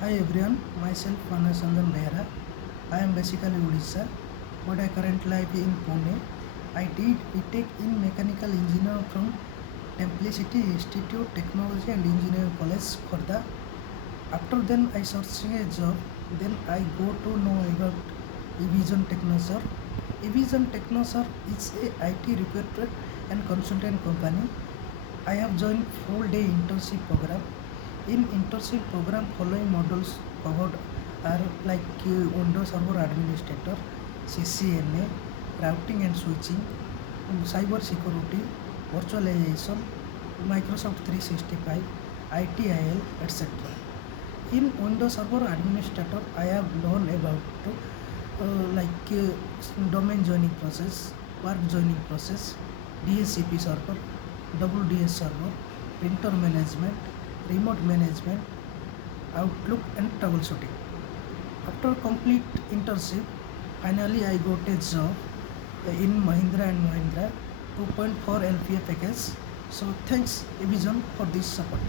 Hi everyone, myself Ranjan Behera. I am basically Odisha, but I currently live in Pune. I did BTech in Mechanical Engineering from Simplicity Institute Technology and Engineering College, Khorda. After then, I searching a job. Then I go to know about Evision Technosur. Evision Technosur is a IT recruiter and consultant company. I have joined full day internship program. In internship program, following modules covered are like Windows Server Administrator, CCNA, routing and switching, cyber security, virtualization, Microsoft 365, ITIL, etc. In Windows Server Administrator, I have learned about domain joining process, work joining process, DSCP server, WDS server, printer management, remote management, Outlook and troubleshooting. After complete internship, finally I got a job in Mahindra and Mahindra 2.4 LPA package. So thanks Evision for this support.